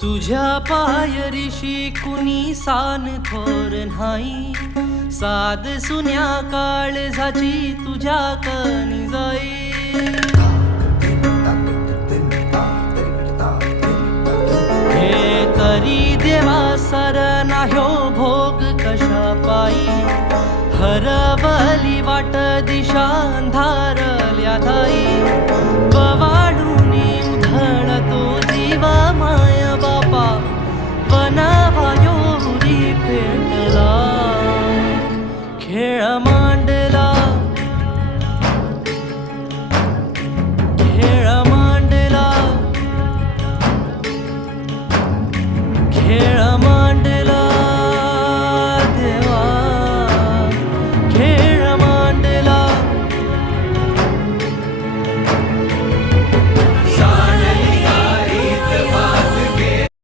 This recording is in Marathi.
तुझ्या पायरीशी कुणी सान थोर नाही, साध सुन्या काळजाची तुझ्या कणी जाई. हे तरी देवा सर नाह्यो भोग कशा पायी, हरवली वाट दिशा अंधार